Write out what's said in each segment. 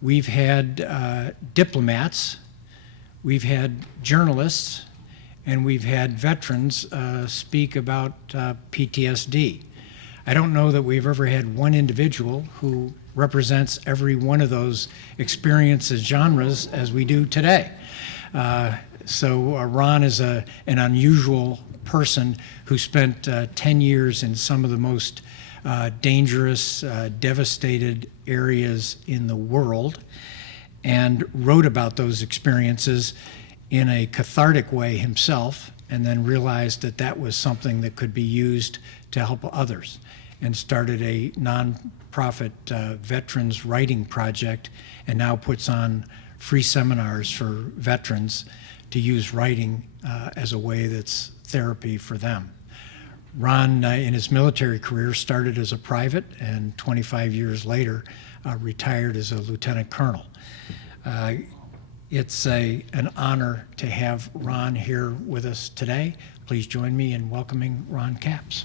we've had diplomats, we've had journalists, and we've had veterans speak about PTSD. I don't know that we've ever had one individual who represents every one of those experiences, genres, as we do today. So Ron is an unusual person who spent 10 years in some of the most dangerous, devastated areas in the world, and wrote about those experiences in a cathartic way himself, and then realized that that was something that could be used to help others, and started a nonprofit veterans writing project, and now puts on free seminars for veterans to use writing as a way that's therapy for them. Ron, in his military career, started as a private, and 25 years later, retired as a lieutenant colonel. It's an honor to have Ron here with us today. Please join me in welcoming Ron Capps.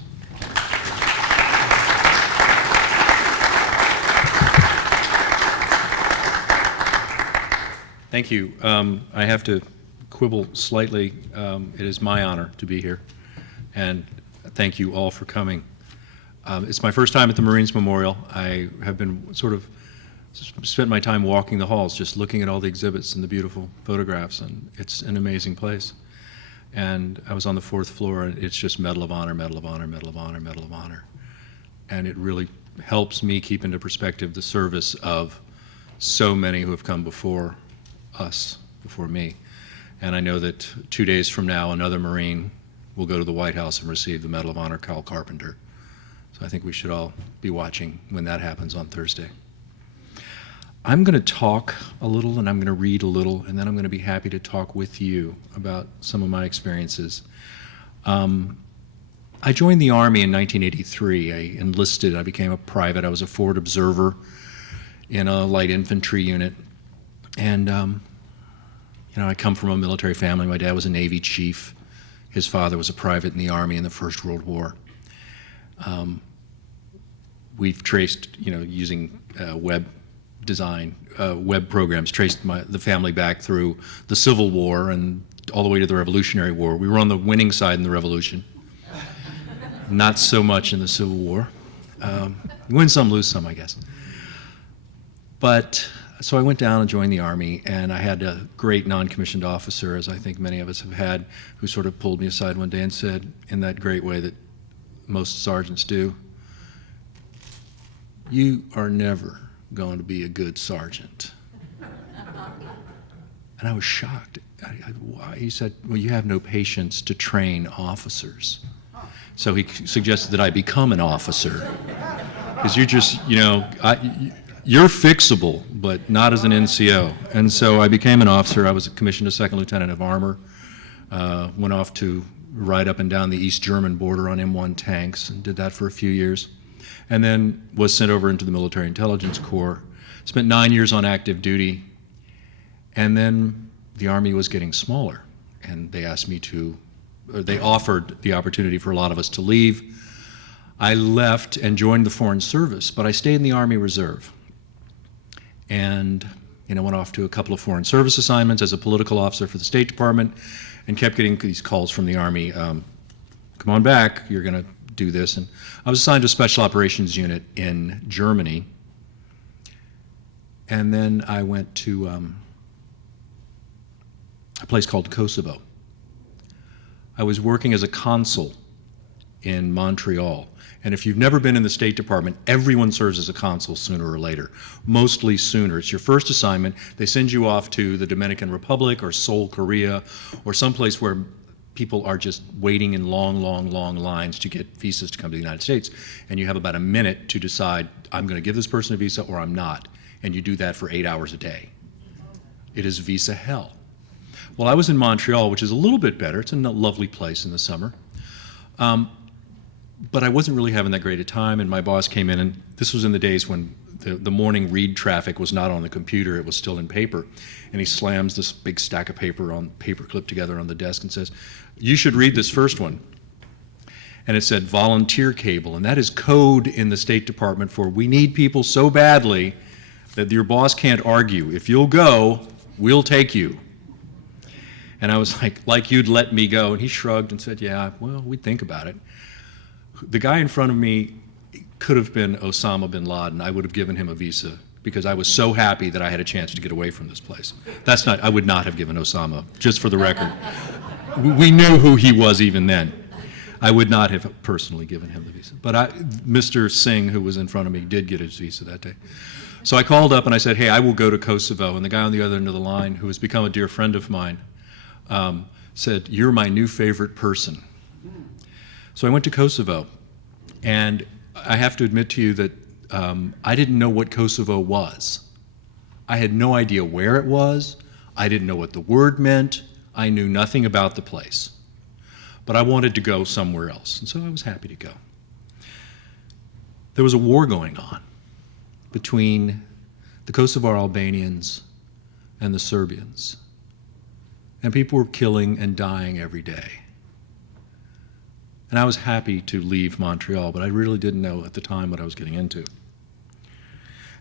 Thank you. I have to quibble slightly. It is my honor to be here, and thank you all for coming. It's my first time at the Marines Memorial. I have been spent my time walking the halls, just looking at all the exhibits and the beautiful photographs, and it's an amazing place. And I was on the 4th floor, and it's just Medal of Honor, Medal of Honor, Medal of Honor, Medal of Honor. And it really helps me keep into perspective the service of so many who have come before us, before me. And I know that 2 days from now, another Marine will go to the White House and receive the Medal of Honor, Kyle Carpenter. So I think we should all be watching when that happens on Thursday. I'm going to talk a little, and I'm going to read a little, and then I'm going to be happy to talk with you about some of my experiences. I joined the Army in 1983. I enlisted. I became a private. I was a forward observer in a light infantry unit. And, I come from a military family. My dad was a Navy chief. His father was a private in the Army in the First World War. We've traced, using web design, web programs, traced the family back through the Civil War and all the way to the Revolutionary War. We were on the winning side in the Revolution. Not so much in the Civil War. Win some, lose some, I guess. But so I went down and joined the Army, and I had a great non-commissioned officer, as I think many of us have had, who sort of pulled me aside one day and said, in that great way that most sergeants do, "You are never going to be a good sergeant." And I was shocked. Why? He said, "Well, you have no patience to train officers." So he suggested that I become an officer, because you're just, you're fixable, but not as an NCO. And so I became an officer. I was commissioned a second lieutenant of armor, went off to ride up and down the East German border on M1 tanks, and did that for a few years. And then was sent over into the Military Intelligence Corps, spent 9 years on active duty, and then the Army was getting smaller, and they offered the opportunity for a lot of us to leave. I left and joined the Foreign Service, but I stayed in the Army Reserve. And went off to a couple of Foreign Service assignments as a political officer for the State Department, and kept getting these calls from the Army, "Come on back, you're going to do this." And I was assigned to a Special Operations Unit in Germany. And then I went to a place called Kosovo. I was working as a consul in Montreal. And if you've never been in the State Department, everyone serves as a consul sooner or later, mostly sooner. It's your first assignment. They send you off to the Dominican Republic or Seoul, Korea, or someplace where people are just waiting in long, long, long lines to get visas to come to the United States. And you have about a minute to decide, I'm going to give this person a visa or I'm not. And you do that for 8 hours a day. It is visa hell. Well, I was in Montreal, which is a little bit better. It's a lovely place in the summer. But I wasn't really having that great a time, and my boss came in, and this was in the days when the morning read traffic was not on the computer, it was still in paper. And he slams this big stack of paper clipped together on the desk and says, "You should read this first one." And it said volunteer cable, and that is code in the State Department for we need people so badly, that your boss can't argue. If you'll go, we'll take you. And I was like you'd let me go. And he shrugged and said, yeah, well, we'd think about it. The guy in front of me could have been Osama bin Laden. I would have given him a visa because I was so happy that I had a chance to get away from this place. I would not have given Osama, just for the record. We knew who he was even then. I would not have personally given him the visa. But Mr. Singh, who was in front of me, did get his visa that day. So I called up and I said, hey, I will go to Kosovo. And the guy on the other end of the line, who has become a dear friend of mine, said, you're my new favorite person. So I went to Kosovo. And I have to admit to you that I didn't know what Kosovo was. I had no idea where it was. I didn't know what the word meant. I knew nothing about the place. But I wanted to go somewhere else, and so I was happy to go. There was a war going on between the Kosovar Albanians and the Serbians, and people were killing and dying every day. And I was happy to leave Montreal, but I really didn't know at the time what I was getting into.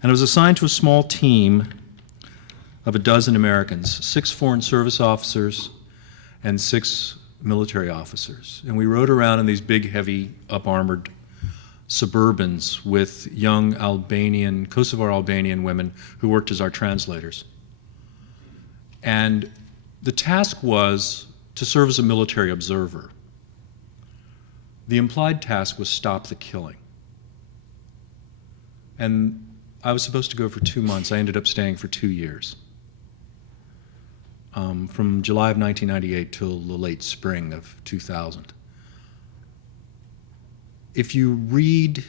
And I was assigned to a small team of a dozen Americans, 6 Foreign Service officers and 6 military officers. And we rode around in these big, heavy, up-armored Suburbans with young Kosovar Albanian women who worked as our translators. And the task was to serve as a military observer. The implied task was stop the killing. And I was supposed to go for 2 months. I ended up staying for 2 years. From July of 1998 till the late spring of 2000. If you read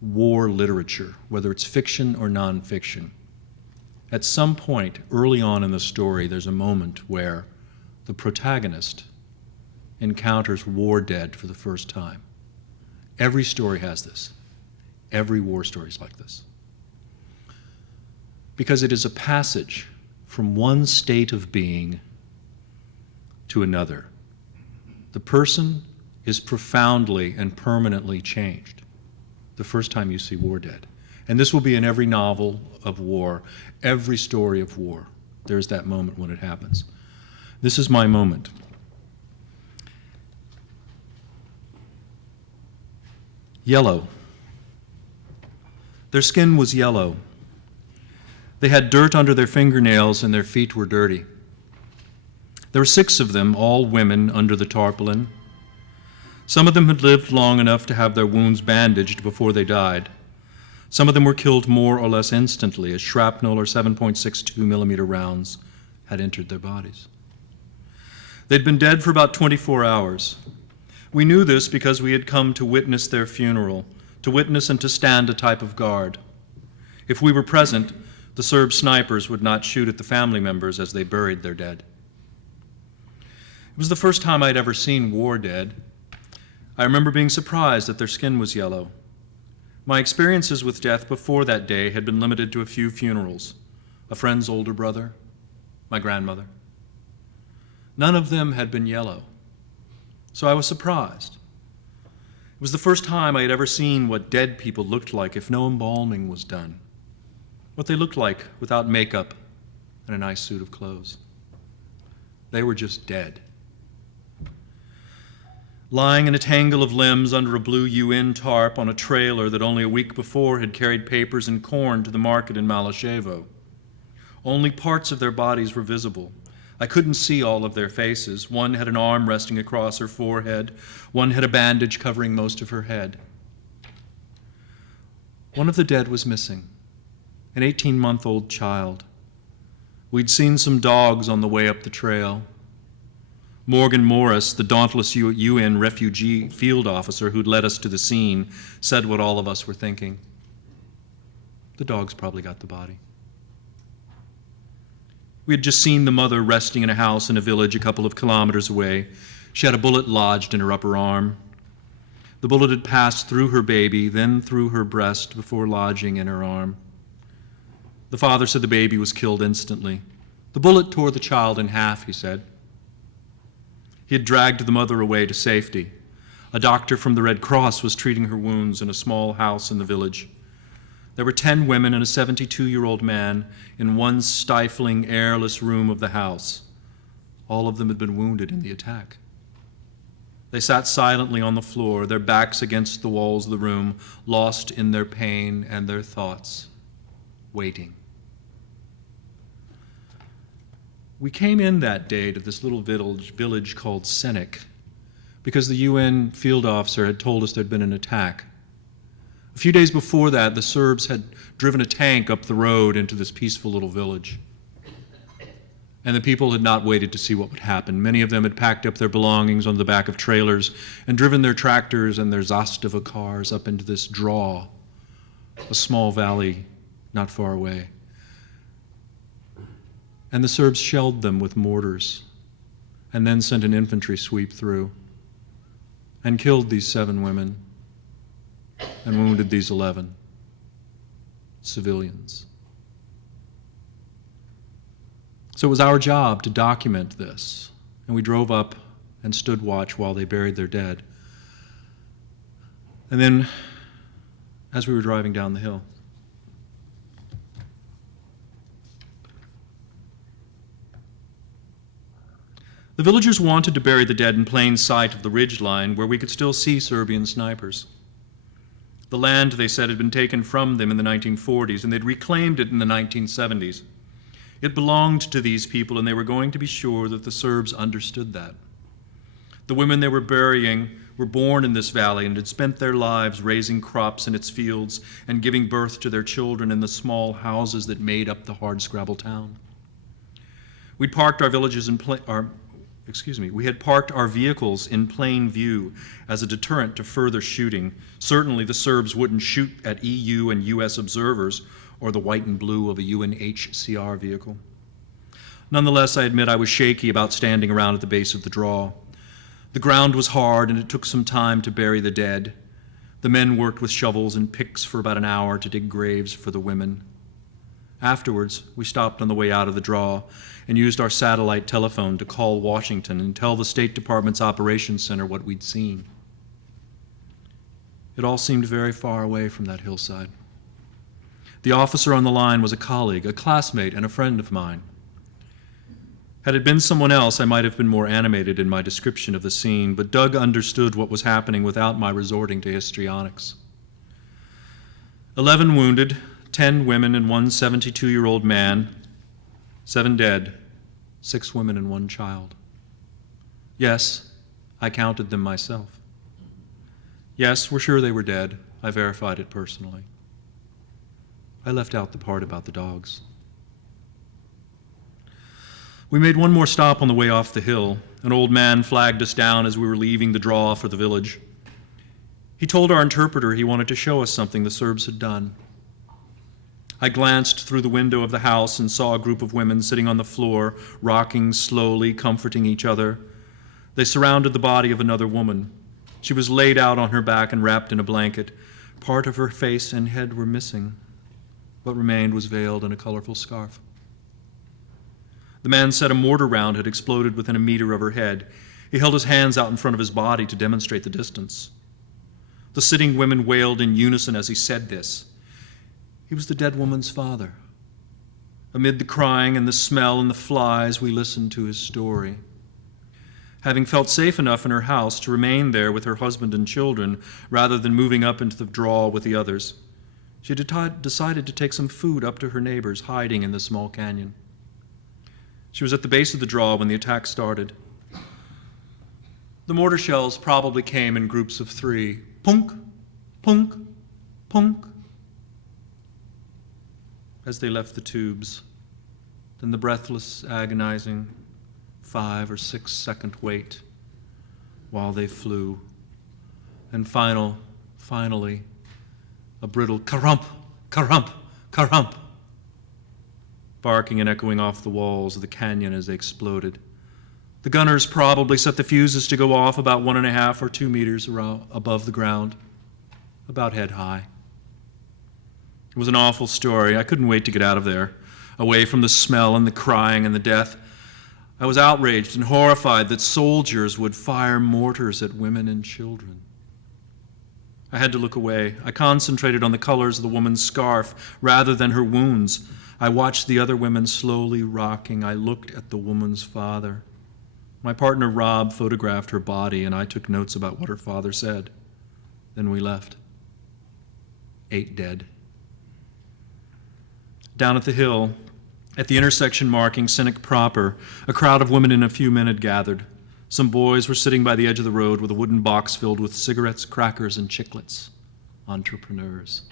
war literature, whether it's fiction or nonfiction, at some point early on in the story, there's a moment where the protagonist encounters war dead for the first time. Every story has this. Every war story is like this. Because it is a passage from one state of being to another. The person is profoundly and permanently changed the first time you see war dead. And this will be in every novel of war, every story of war. There's that moment when it happens. This is my moment. Yellow. Their skin was yellow. They had dirt under their fingernails and their feet were dirty. There were 6 of them, all women, under the tarpaulin. Some of them had lived long enough to have their wounds bandaged before they died. Some of them were killed more or less instantly as shrapnel or 7.62 millimeter rounds had entered their bodies. They'd been dead for about 24 hours. We knew this because we had come to witness their funeral, to witness and to stand a type of guard. If we were present, the Serb snipers would not shoot at the family members as they buried their dead. It was the first time I'd ever seen war dead. I remember being surprised that their skin was yellow. My experiences with death before that day had been limited to a few funerals, a friend's older brother, my grandmother. None of them had been yellow, so I was surprised. It was the first time I had ever seen what dead people looked like if no embalming was done. What they looked like without makeup and a nice suit of clothes. They were just dead. Lying in a tangle of limbs under a blue UN tarp on a trailer that only a week before had carried papers and corn to the market in Malyshevo. Only parts of their bodies were visible. I couldn't see all of their faces. One had an arm resting across her forehead. One had a bandage covering most of her head. One of the dead was missing. An 18-month-old child. We'd seen some dogs on the way up the trail. Morgan Morris, the dauntless UN refugee field officer who'd led us to the scene, said what all of us were thinking. The dogs probably got the body. We had just seen the mother resting in a house in a village a couple of kilometers away. She had a bullet lodged in her upper arm. The bullet had passed through her baby, then through her breast before lodging in her arm. The father said the baby was killed instantly. The bullet tore the child in half, he said. He had dragged the mother away to safety. A doctor from the Red Cross was treating her wounds in a small house in the village. There were 10 women and a 72-year-old man in one stifling, airless room of the house. All of them had been wounded in the attack. They sat silently on the floor, their backs against the walls of the room, lost in their pain and their thoughts, waiting. We came in that day to this little village called Senek because the UN field officer had told us there'd been an attack. A few days before that, the Serbs had driven a tank up the road into this peaceful little village. And the people had not waited to see what would happen. Many of them had packed up their belongings on the back of trailers and driven their tractors and their Zastava cars up into this draw, a small valley not far away. And the Serbs shelled them with mortars and then sent an infantry sweep through and killed these 7 women and wounded these 11 civilians. So it was our job to document this, and we drove up and stood watch while they buried their dead. And then, as we were driving down the hill, the villagers wanted to bury the dead in plain sight of the ridge line where we could still see Serbian snipers. The land, they said, had been taken from them in the 1940s, and they'd reclaimed it in the 1970s. It belonged to these people, and they were going to be sure that the Serbs understood that. The women they were burying were born in this valley and had spent their lives raising crops in its fields and giving birth to their children in the small houses that made up the hardscrabble town. We'd parked our villages in we had parked our vehicles in plain view as a deterrent to further shooting. Certainly the Serbs wouldn't shoot at EU and US observers or the white and blue of a UNHCR vehicle. Nonetheless, I admit I was shaky about standing around at the base of the draw. The ground was hard and it took some time to bury the dead. The men worked with shovels and picks for about an hour to dig graves for the women. Afterwards, we stopped on the way out of the draw and used our satellite telephone to call Washington and tell the State Department's Operations Center what we'd seen. It all seemed very far away from that hillside. The officer on the line was a colleague, a classmate, and a friend of mine. Had it been someone else, I might have been more animated in my description of the scene, but Doug understood what was happening without my resorting to histrionics. 11 wounded, 10 women and one 72-year-old man, 7 dead, 6 women and 1 child. Yes, I counted them myself. Yes, we're sure they were dead. I verified it personally. I left out the part about the dogs. We made one more stop on the way off the hill. An old man flagged us down as we were leaving the draw for the village. He told our interpreter he wanted to show us something the Serbs had done. I glanced through the window of the house and saw a group of women sitting on the floor, rocking slowly, comforting each other. They surrounded the body of another woman. She was laid out on her back and wrapped in a blanket. Part of her face and head were missing. What remained was veiled in a colorful scarf. The man said a mortar round had exploded within a meter of her head. He held his hands out in front of his body to demonstrate the distance. The sitting women wailed in unison as he said this. He was the dead woman's father. Amid the crying and the smell and the flies, we listened to his story. Having felt safe enough in her house to remain there with her husband and children rather than moving up into the draw with the others, she decided to take some food up to her neighbors hiding in the small canyon. She was at the base of the draw when the attack started. The mortar shells probably came in groups of 3. Punk, punk, punk, as they left the tubes. Then the breathless, agonizing 5 or 6 second wait while they flew. And finally, a brittle karump, karump, karump, barking and echoing off the walls of the canyon as they exploded. The gunners probably set the fuses to go off about 1.5 or 2 meters above the ground, about head high. It was an awful story. I couldn't wait to get out of there, away from the smell and the crying and the death. I was outraged and horrified that soldiers would fire mortars at women and children. I had to look away. I concentrated on the colors of the woman's scarf rather than her wounds. I watched the other women slowly rocking. I looked at the woman's father. My partner, Rob, photographed her body, and I took notes about what her father said. Then we left. 8 dead. Down at the hill, at the intersection marking Cynic proper, a crowd of women in a few men had gathered. Some boys were sitting by the edge of the road with a wooden box filled with cigarettes, crackers, and chiclets. Entrepreneurs.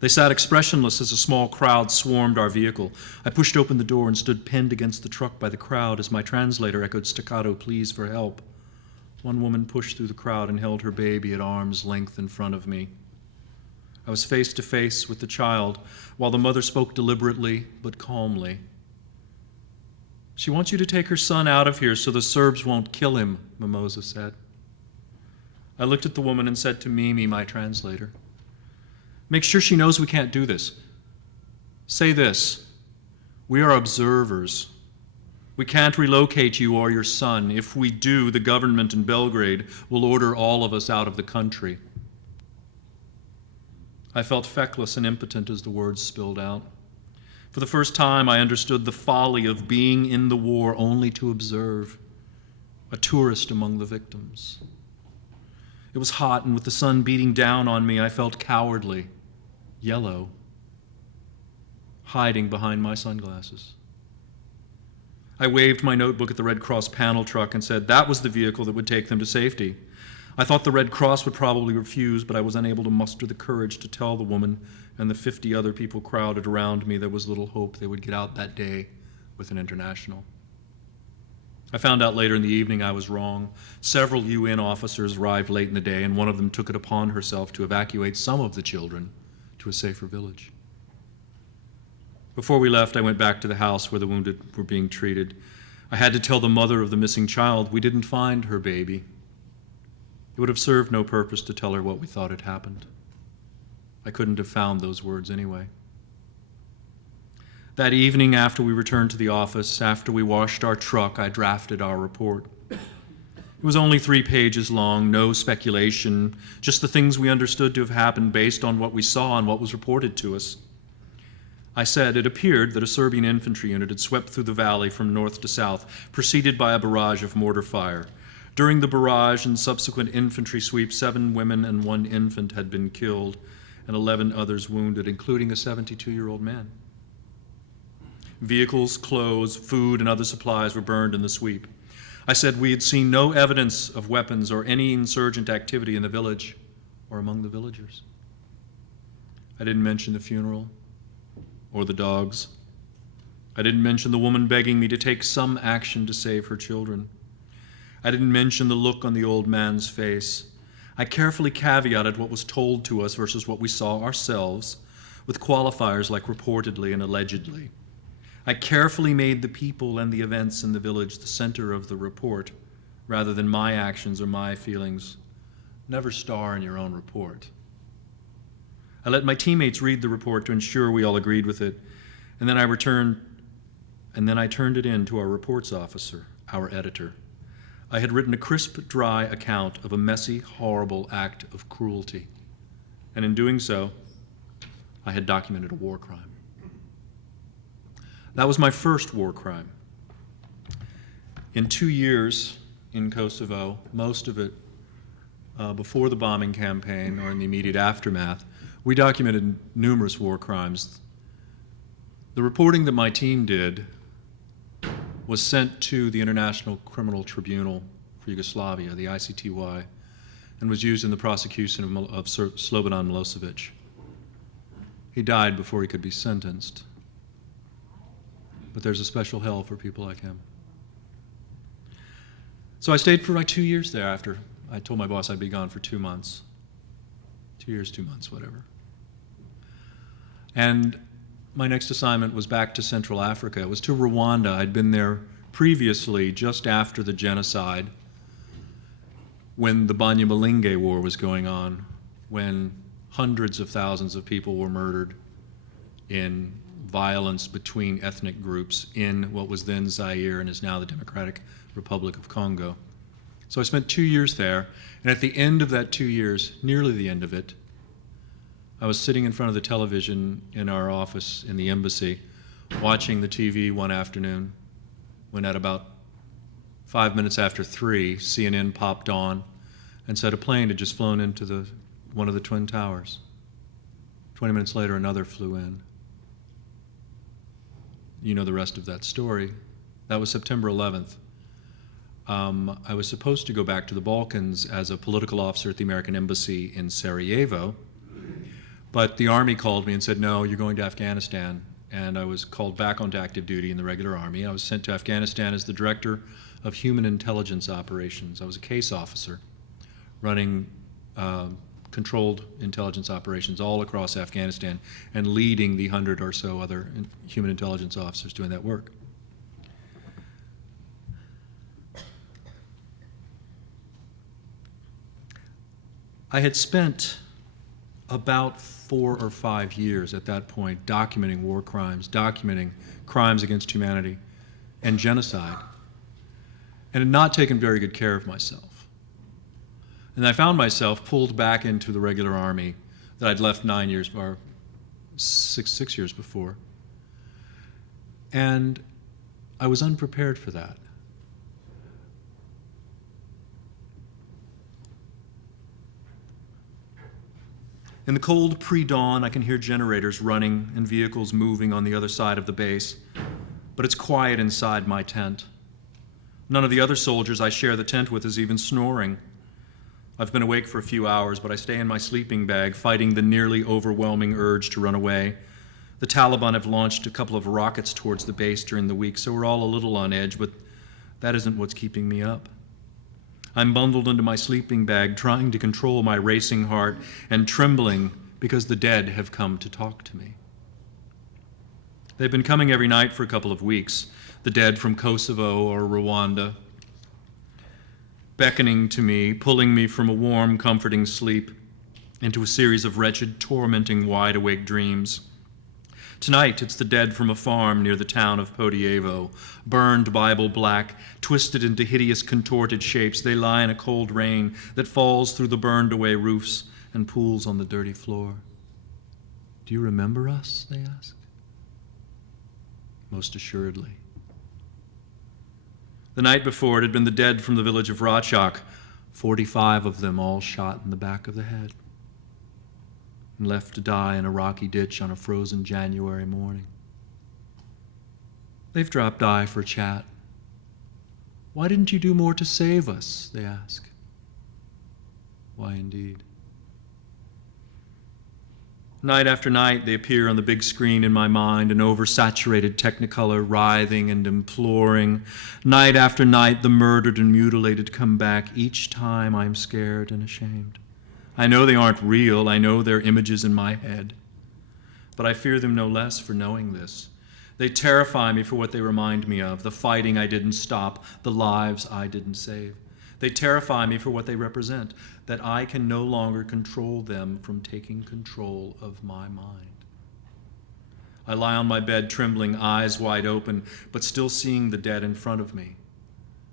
They sat expressionless as a small crowd swarmed our vehicle. I pushed open the door and stood pinned against the truck by the crowd as my translator echoed staccato pleas for help. One woman pushed through the crowd and held her baby at arm's length in front of me. I was face to face with the child while the mother spoke deliberately but calmly. "She wants you to take her son out of here so the Serbs won't kill him," Mimosa said. I looked at the woman and said to Mimi, my translator, "Make sure she knows we can't do this. Say this: we are observers. We can't relocate you or your son. If we do, the government in Belgrade will order all of us out of the country." I felt feckless and impotent as the words spilled out. For the first time, I understood the folly of being in the war only to observe, a tourist among the victims. It was hot, and with the sun beating down on me, I felt cowardly, yellow, hiding behind my sunglasses. I waved my notebook at the Red Cross panel truck and said that was the vehicle that would take them to safety. I thought the Red Cross would probably refuse, but I was unable to muster the courage to tell the woman and the 50 other people crowded around me there was little hope they would get out that day with an international. I found out later in the evening I was wrong. Several UN officers arrived late in the day, and one of them took it upon herself to evacuate some of the children to a safer village. Before we left, I went back to the house where the wounded were being treated. I had to tell the mother of the missing child we didn't find her baby. It would have served no purpose to tell her what we thought had happened. I couldn't have found those words anyway. That evening, after we returned to the office, after we washed our truck, I drafted our report. It was only 3 pages long, no speculation, just the things we understood to have happened based on what we saw and what was reported to us. I said it appeared that a Serbian infantry unit had swept through the valley from north to south, preceded by a barrage of mortar fire. During the barrage and subsequent infantry sweep, 7 women and 1 infant had been killed and 11 others wounded, including a 72-year-old man. Vehicles, clothes, food, and other supplies were burned in the sweep. I said we had seen no evidence of weapons or any insurgent activity in the village or among the villagers. I didn't mention the funeral or the dogs. I didn't mention the woman begging me to take some action to save her children. I didn't mention the look on the old man's face. I carefully caveated what was told to us versus what we saw ourselves, with qualifiers like reportedly and allegedly. I carefully made the people and the events in the village the center of the report, rather than my actions or my feelings. Never star in your own report. I let my teammates read the report to ensure we all agreed with it, and then I turned it in to our reports officer, our editor. I had written a crisp, dry account of a messy, horrible act of cruelty, and in doing so, I had documented a war crime. That was my first war crime. In 2 years in Kosovo, most of it before the bombing campaign or in the immediate aftermath, we documented numerous war crimes. The reporting that my team did was sent to the International Criminal Tribunal for Yugoslavia, the ICTY, and was used in the prosecution of Slobodan Milosevic. He died before he could be sentenced. But there's a special hell for people like him. So I stayed for like 2 years there after. I told my boss I'd be gone for 2 months. 2 years, 2 months, whatever. And my next assignment was back to Central Africa. It was to Rwanda. I'd been there previously, just after the genocide, when the Banyamulenge War was going on, when hundreds of thousands of people were murdered in violence between ethnic groups in what was then Zaire and is now the Democratic Republic of Congo. So I spent 2 years there, and at the end of that 2 years, nearly the end of it, I was sitting in front of the television in our office in the embassy, watching the TV one afternoon, when at about 5 minutes after 3, CNN popped on and said a plane had just flown into one of the Twin Towers. 20 minutes later, another flew in. You know the rest of that story. That was September 11th. I was supposed to go back to the Balkans as a political officer at the American Embassy in Sarajevo, but the Army called me and said, no, you're going to Afghanistan. And I was called back onto active duty in the regular Army. I was sent to Afghanistan as the Director of Human Intelligence Operations. I was a case officer running controlled intelligence operations all across Afghanistan and leading the 100 or so other human intelligence officers doing that work. I had spent about 4 or 5 years at that point documenting war crimes, documenting crimes against humanity and genocide, and had not taken very good care of myself. And I found myself pulled back into the regular Army that I'd left 9 years or six years before. And I was unprepared for that. In the cold pre-dawn, I can hear generators running and vehicles moving on the other side of the base, but it's quiet inside my tent. None of the other soldiers I share the tent with is even snoring. I've been awake for a few hours, but I stay in my sleeping bag, fighting the nearly overwhelming urge to run away. The Taliban have launched a couple of rockets towards the base during the week, so we're all a little on edge, but that isn't what's keeping me up. I'm bundled into my sleeping bag, trying to control my racing heart and trembling because the dead have come to talk to me. They've been coming every night for a couple of weeks, the dead from Kosovo or Rwanda, beckoning to me, pulling me from a warm, comforting sleep into a series of wretched, tormenting, wide-awake dreams. Tonight, it's the dead from a farm near the town of Podievo, burned Bible black, twisted into hideous, contorted shapes. They lie in a cold rain that falls through the burned-away roofs and pools on the dirty floor. Do you remember us, they ask? Most assuredly. The night before, it had been the dead from the village of Rachak, 45 of them all shot in the back of the head, and left to die in a rocky ditch on a frozen January morning. They've dropped by for a chat. Why didn't you do more to save us, they ask. Why indeed? Night after night, they appear on the big screen in my mind, an oversaturated technicolor, writhing and imploring. Night after night, the murdered and mutilated come back. Each time I'm scared and ashamed. I know they aren't real. I know they're images in my head. But I fear them no less for knowing this. They terrify me for what they remind me of, the fighting I didn't stop, the lives I didn't save. They terrify me for what they represent, that I can no longer control them from taking control of my mind. I lie on my bed trembling, eyes wide open, but still seeing the dead in front of me.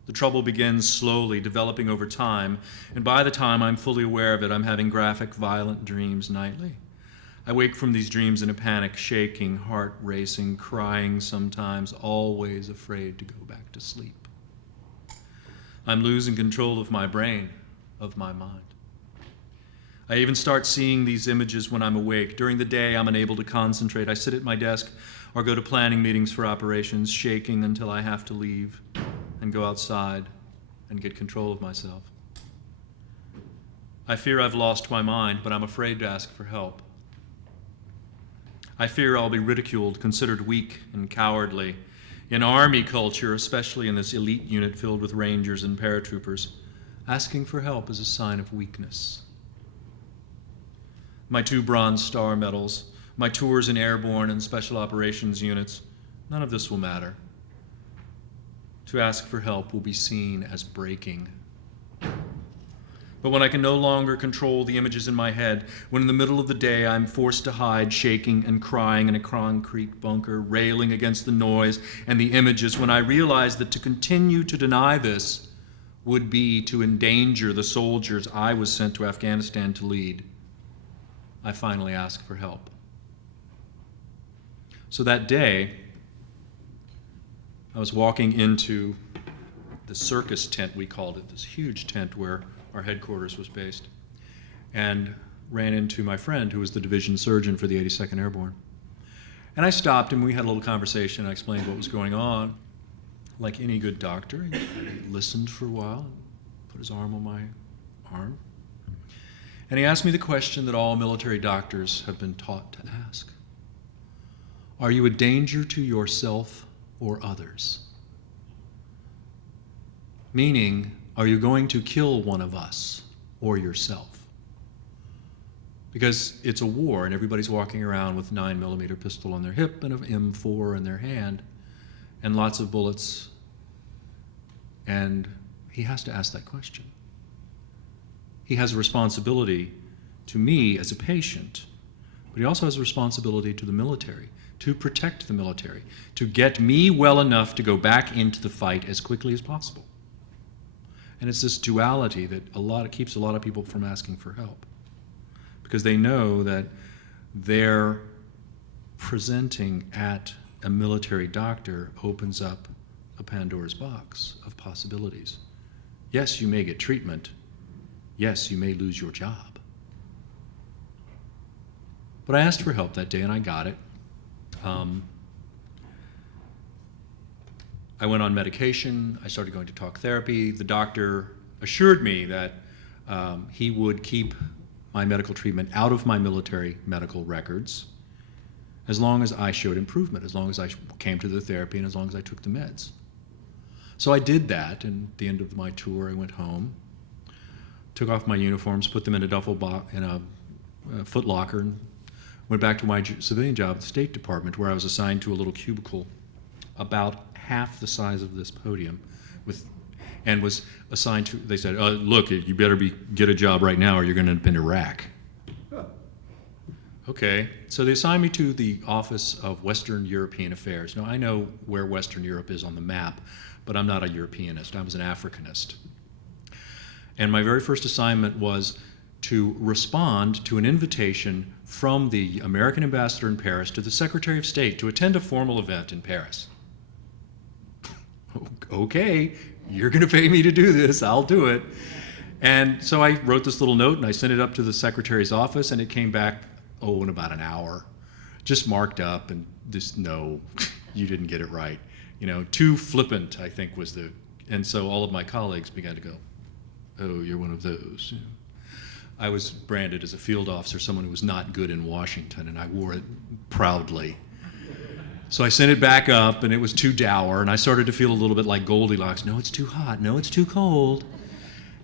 The trouble begins slowly, developing over time, and by the time I'm fully aware of it, I'm having graphic, violent dreams nightly. I wake from these dreams in a panic, shaking, heart racing, crying sometimes, always afraid to go back to sleep. I'm losing control of my brain, of my mind. I even start seeing these images when I'm awake. During the day, I'm unable to concentrate. I sit at my desk or go to planning meetings for operations, shaking until I have to leave and go outside and get control of myself. I fear I've lost my mind, but I'm afraid to ask for help. I fear I'll be ridiculed, considered weak and cowardly. In Army culture, especially in this elite unit filled with Rangers and paratroopers, asking for help is a sign of weakness. My 2 Bronze Star medals, my tours in airborne and special operations units, none of this will matter. To ask for help will be seen as breaking. But when I can no longer control the images in my head, when in the middle of the day I'm forced to hide, shaking and crying in a concrete bunker, railing against the noise and the images, when I realize that to continue to deny this would be to endanger the soldiers I was sent to Afghanistan to lead, I finally asked for help. So that day, I was walking into the circus tent, we called it, this huge tent where our headquarters was based, and ran into my friend who was the division surgeon for the 82nd Airborne. And I stopped and we had a little conversation. I explained what was going on. Like any good doctor, he listened for a while, put his arm on my arm. And he asked me the question that all military doctors have been taught to ask. Are you a danger to yourself or others? Meaning, are you going to kill one of us or yourself? Because it's a war and everybody's walking around with a 9mm pistol on their hip and an M4 in their hand and lots of bullets. And he has to ask that question. He has a responsibility to me as a patient, but he also has a responsibility to the military, to protect the military, to get me well enough to go back into the fight as quickly as possible. And it's this duality that keeps a lot of people from asking for help, because they know that their presenting at a military doctor opens up a Pandora's box of possibilities. Yes, you may get treatment. Yes, you may lose your job. But I asked for help that day and I got it. I went on medication. I started going to talk therapy. The doctor assured me that he would keep my medical treatment out of my military medical records as long as I showed improvement, as long as I came to the therapy and as long as I took the meds. So I did that, and at the end of my tour I went home, took off my uniforms, put them in a duffel box, in a foot locker, and went back to my civilian job at the State Department, where I was assigned to a little cubicle about half the size of this podium, and was assigned to, they said, look, you better get a job right now or you're going to end up in Iraq. Okay, so they assigned me to the Office of Western European Affairs. Now, I know where Western Europe is on the map, but I'm not a Europeanist. I was an Africanist. And my very first assignment was to respond to an invitation from the American ambassador in Paris to the Secretary of State to attend a formal event in Paris. Okay, you're going to pay me to do this, I'll do it. And so I wrote this little note and I sent it up to the Secretary's office, and it came back, in about an hour, just marked up and just, no, you didn't get it right. Too flippant, I think was and so all of my colleagues began to go, oh, you're one of those. I was branded as a field officer, someone who was not good in Washington, and I wore it proudly. So I sent it back up, and it was too dour, and I started to feel a little bit like Goldilocks. No, it's too hot. No, it's too cold.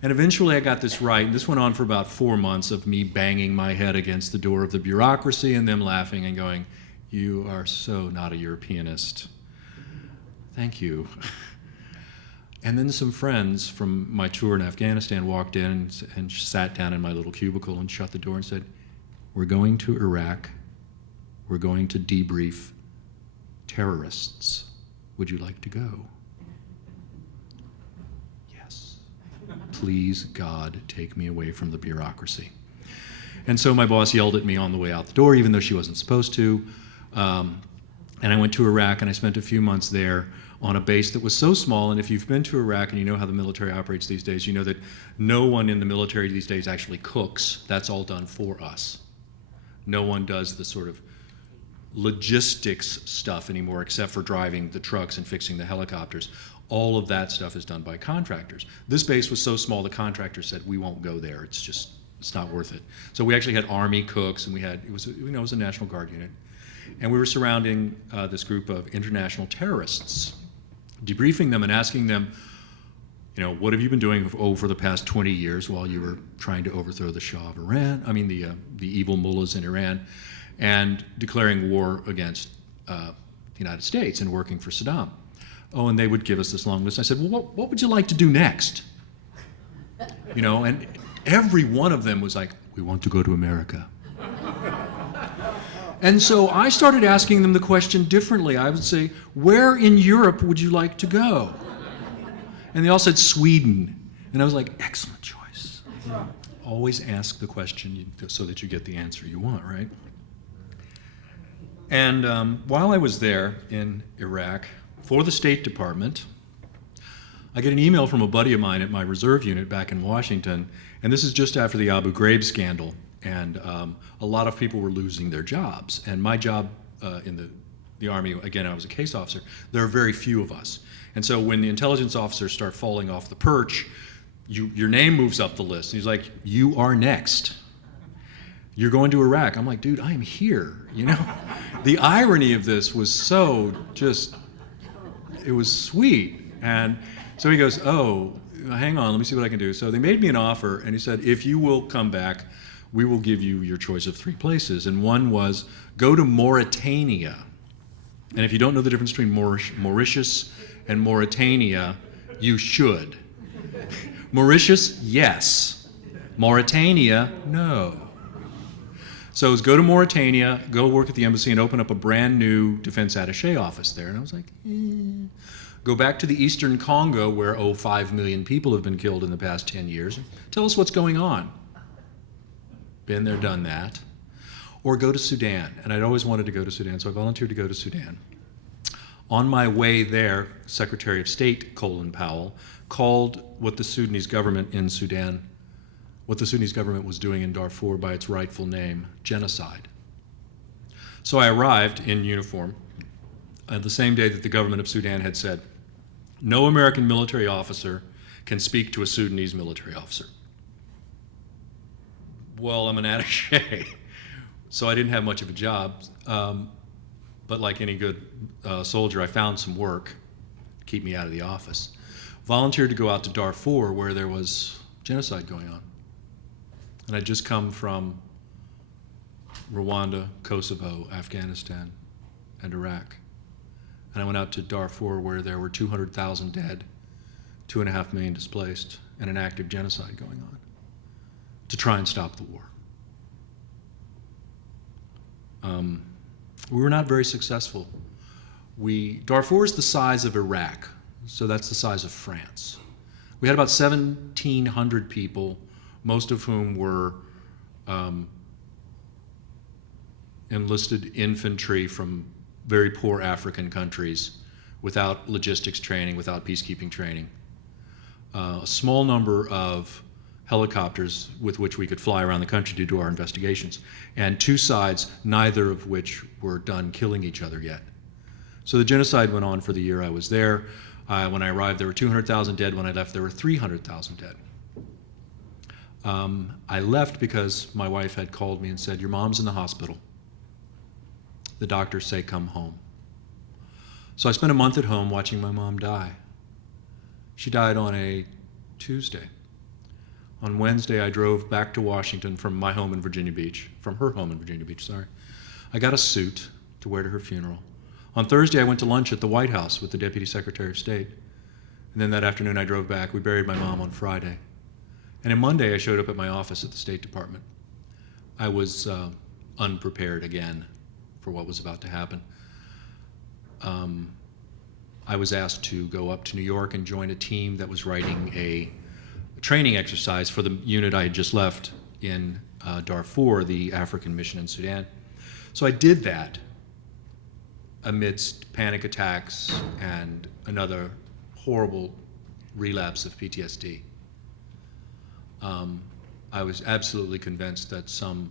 And eventually I got this right, and this went on for about 4 months of me banging my head against the door of the bureaucracy and them laughing and going, you are so not a Europeanist. Thank you. And then some friends from my tour in Afghanistan walked in and sat down in my little cubicle and shut the door and said, we're going to Iraq. We're going to debrief terrorists. Would you like to go? Yes. Please, God, take me away from the bureaucracy. And so my boss yelled at me on the way out the door, even though she wasn't supposed to. And I went to Iraq, and I spent a few months there on a base that was so small. And if you've been to Iraq and you know how the military operates these days, you know that no one in the military these days actually cooks. That's all done for us. No one does the sort of logistics stuff anymore, except for driving the trucks and fixing the helicopters. All of that stuff is done by contractors. This base was so small, the contractor said, we won't go there. It's not worth it. So we actually had Army cooks, and it was a National Guard unit. And we were surrounding this group of international terrorists, debriefing them and asking them, what have you been doing for the past 20 years while you were trying to overthrow the Shah of Iran, the evil mullahs in Iran, and declaring war against the United States and working for Saddam. And they would give us this long list. I said, well, what would you like to do next? And every one of them was like, we want to go to America. And so I started asking them the question differently. I would say, where in Europe would you like to go? And they all said Sweden. And I was like, excellent choice. Always ask the question so that you get the answer you want, right? And while I was there in Iraq for the State Department, I get an email from a buddy of mine at my reserve unit back in Washington, and this is just after the Abu Ghraib scandal, and a lot of people were losing their jobs. And my job in the Army, again, I was a case officer, there are very few of us. And so when the intelligence officers start falling off the perch, your name moves up the list. He's like, you are next. You're going to Iraq. I'm like, dude, I am here, you know? The irony of this was so just, it was sweet. And so he goes, oh, hang on, let me see what I can do. So they made me an offer, and he said, if you will come back, we will give you your choice of 3 places. And one was, go to Mauritania. And if you don't know the difference between Mauritius and Mauritania, you should. Mauritius, yes. Mauritania, no. So it was go to Mauritania, go work at the embassy, and open up a brand new defense attaché office there. And I was like, Go back to the eastern Congo, where, 5 million people have been killed in the past 10 years. Tell us what's going on. Been there, done that. Or go to Sudan. And I'd always wanted to go to Sudan, so I volunteered to go to Sudan. On my way there, Secretary of State Colin Powell called what the Sudanese government in Sudan, what the Sudanese government was doing in Darfur by its rightful name, genocide. So I arrived in uniform the same day that the government of Sudan had said, no American military officer can speak to a Sudanese military officer. Well, I'm an attaché, so I didn't have much of a job. But like any good soldier, I found some work to keep me out of the office. Volunteered to go out to Darfur, where there was genocide going on. And I'd just come from Rwanda, Kosovo, Afghanistan, and Iraq. And I went out to Darfur, where there were 200,000 dead, 2.5 million displaced, and an active genocide going on, to try and stop the war. We were not very successful. Darfur is the size of Iraq, so that's the size of France. We had about 1,700 people, most of whom were enlisted infantry from very poor African countries, without logistics training, without peacekeeping training. A small number of helicopters with which we could fly around the country to do our investigations, and 2 sides, neither of which were done killing each other yet. So the genocide went on for the year I was there. When I arrived, there were 200,000 dead. When I left, there were 300,000 dead. I left because my wife had called me and said, your mom's in the hospital. The doctors say come home. So I spent a month at home watching my mom die. She died on a Tuesday. On Wednesday, I drove back to Washington from my home in Virginia Beach, from her home in Virginia Beach, sorry. I got a suit to wear to her funeral. On Thursday, I went to lunch at the White House with the Deputy Secretary of State. And then that afternoon, I drove back. We buried my mom on Friday. And on Monday, I showed up at my office at the State Department. I was unprepared again for what was about to happen. I was asked to go up to New York and join a team that was writing a training exercise for the unit I had just left in Darfur, the African mission in Sudan. So I did that amidst panic attacks and another horrible relapse of PTSD. I was absolutely convinced that some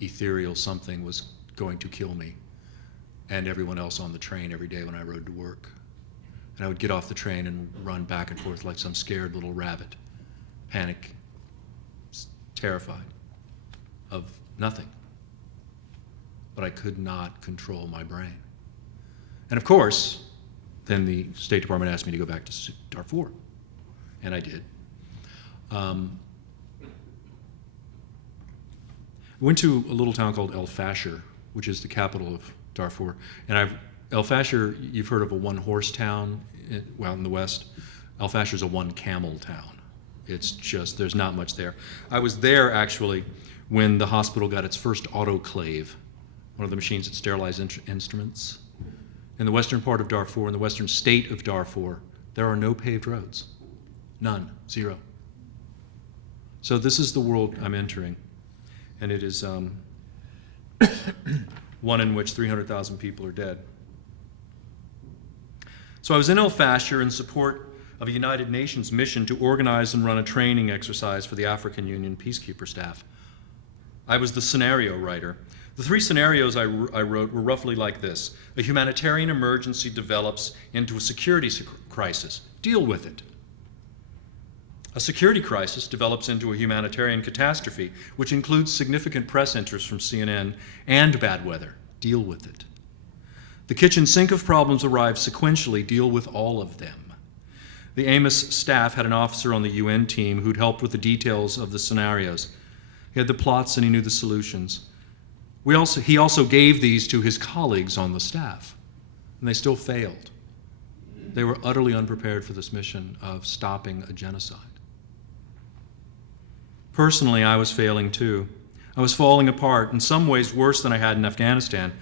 ethereal something was going to kill me and everyone else on the train every day when I rode to work. And I would get off the train and run back and forth like some scared little rabbit, panic, terrified of nothing. But I could not control my brain. And of course, then the State Department asked me to go back to Darfur, and I did. I went to a little town called El Fasher, which is the capital of Darfur. And El Fasher, you've heard of a one-horse town in the west. El Fasher is a one-camel town. It's just, there's not much there. I was there, actually, when the hospital got its first autoclave, one of the machines that sterilized instruments. In the western part of Darfur, in the western state of Darfur, there are no paved roads. None. Zero. So this is the world I'm entering, and it is one in which 300,000 people are dead. So I was in El Fasher in support of a United Nations mission to organize and run a training exercise for the African Union peacekeeper staff. I was the scenario writer. The three scenarios I wrote were roughly like this. A humanitarian emergency develops into a security crisis. Deal with it. A security crisis develops into a humanitarian catastrophe, which includes significant press interest from CNN and bad weather. Deal with it. The kitchen sink of problems arrives sequentially. Deal with all of them. The Amos staff had an officer on the UN team who'd helped with the details of the scenarios. He had the plots and he knew the solutions. He also gave these to his colleagues on the staff, and they still failed. They were utterly unprepared for this mission of stopping a genocide. Personally, I was failing too. I was falling apart, in some ways worse than I had in Afghanistan.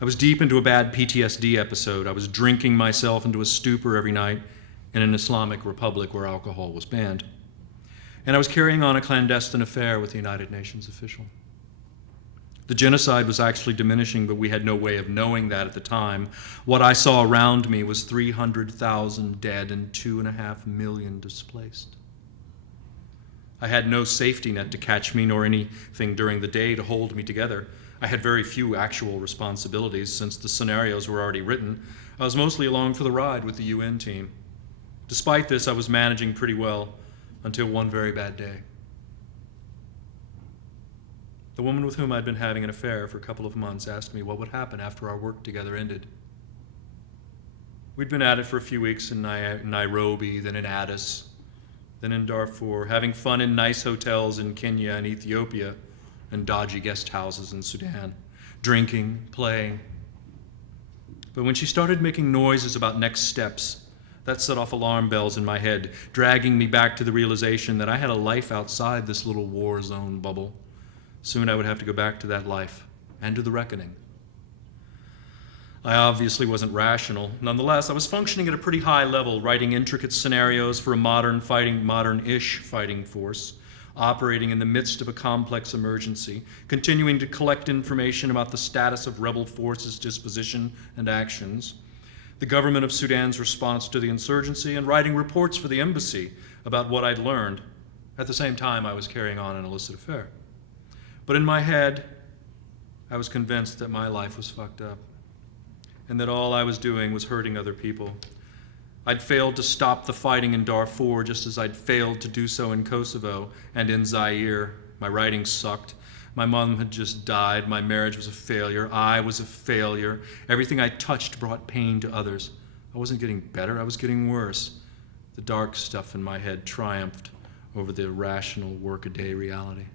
I was deep into a bad PTSD episode. I was drinking myself into a stupor every night in an Islamic republic where alcohol was banned. And I was carrying on a clandestine affair with a United Nations official. The genocide was actually diminishing, but we had no way of knowing that at the time. What I saw around me was 300,000 dead and 2.5 million displaced. I had no safety net to catch me, nor anything during the day to hold me together. I had very few actual responsibilities since the scenarios were already written. I was mostly along for the ride with the UN team. Despite this, I was managing pretty well until one very bad day. The woman with whom I'd been having an affair for a couple of months asked me what would happen after our work together ended. We'd been at it for a few weeks in Nairobi, then in Addis, then in Darfur, having fun in nice hotels in Kenya and Ethiopia, and dodgy guest houses in Sudan, drinking, playing. But when she started making noises about next steps, that set off alarm bells in my head, dragging me back to the realization that I had a life outside this little war zone bubble. Soon I would have to go back to that life and to the reckoning. I obviously wasn't rational. Nonetheless, I was functioning at a pretty high level, writing intricate scenarios for a modern-ish fighting force, operating in the midst of a complex emergency, continuing to collect information about the status of rebel forces' disposition and actions, the government of Sudan's response to the insurgency, and writing reports for the embassy about what I'd learned. At the same time, I was carrying on an illicit affair. But in my head, I was convinced that my life was fucked up, and that all I was doing was hurting other people. I'd failed to stop the fighting in Darfur just as I'd failed to do so in Kosovo and in Zaire. My writing sucked. My mom had just died. My marriage was a failure. I was a failure. Everything I touched brought pain to others. I wasn't getting better. I was getting worse. The dark stuff in my head triumphed over the rational workaday reality.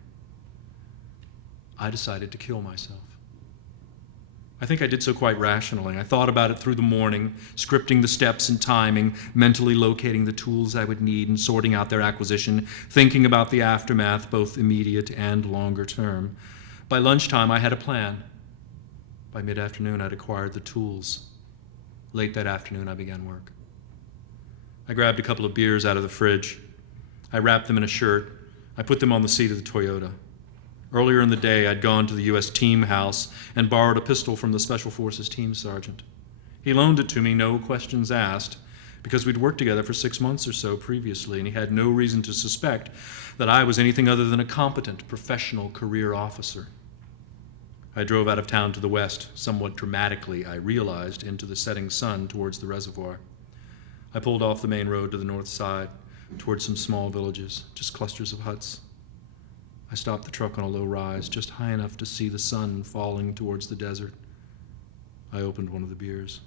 I decided to kill myself. I think I did so quite rationally. I thought about it through the morning, scripting the steps and timing, mentally locating the tools I would need and sorting out their acquisition, thinking about the aftermath, both immediate and longer term. By lunchtime, I had a plan. By mid-afternoon, I'd acquired the tools. Late that afternoon, I began work. I grabbed a couple of beers out of the fridge. I wrapped them in a shirt. I put them on the seat of the Toyota. Earlier in the day, I'd gone to the U.S. team house and borrowed a pistol from the Special Forces team sergeant. He loaned it to me, no questions asked, because we'd worked together for 6 months or so previously, and he had no reason to suspect that I was anything other than a competent, professional career officer. I drove out of town to the west, somewhat dramatically, I realized, into the setting sun towards the reservoir. I pulled off the main road to the north side, towards some small villages, just clusters of huts. I stopped the truck on a low rise, just high enough to see the sun falling towards the desert. I opened one of the beers.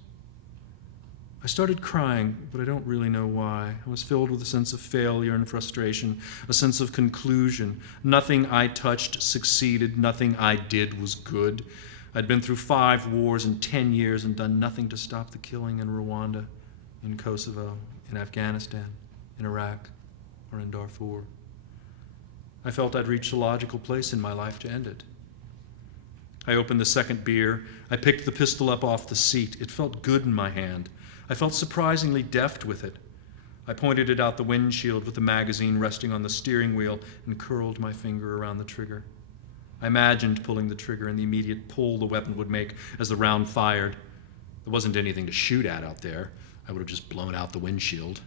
I started crying, but I don't really know why. I was filled with a sense of failure and frustration, a sense of conclusion. Nothing I touched succeeded. Nothing I did was good. I'd been through 5 wars in 10 years and done nothing to stop the killing in Rwanda, in Kosovo, in Afghanistan, in Iraq, or in Darfur. I felt I'd reached a logical place in my life to end it. I opened the second beer. I picked the pistol up off the seat. It felt good in my hand. I felt surprisingly deft with it. I pointed it out the windshield with the magazine resting on the steering wheel and curled my finger around the trigger. I imagined pulling the trigger and the immediate pull the weapon would make as the round fired. There wasn't anything to shoot at out there. I would have just blown out the windshield.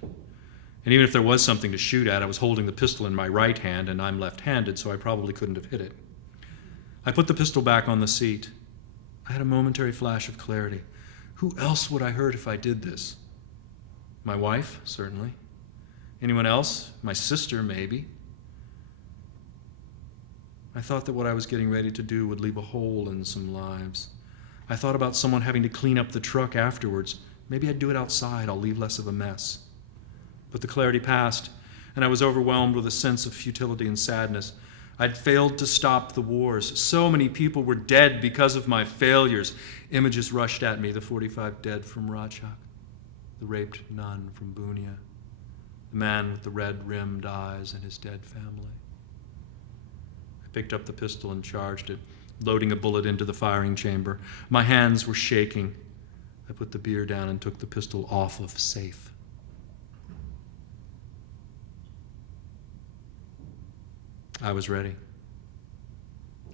And even if there was something to shoot at, I was holding the pistol in my right hand, and I'm left-handed, so I probably couldn't have hit it. I put the pistol back on the seat. I had a momentary flash of clarity. Who else would I hurt if I did this? My wife, certainly. Anyone else? My sister, maybe. I thought that what I was getting ready to do would leave a hole in some lives. I thought about someone having to clean up the truck afterwards. Maybe I'd do it outside. I'll leave less of a mess. But the clarity passed, and I was overwhelmed with a sense of futility and sadness. I'd failed to stop the wars. So many people were dead because of my failures. Images rushed at me, the 45 dead from Rajak, the raped nun from Bunia, the man with the red-rimmed eyes and his dead family. I picked up the pistol and charged it, loading a bullet into the firing chamber. My hands were shaking. I put the beer down and took the pistol off of safe. I was ready.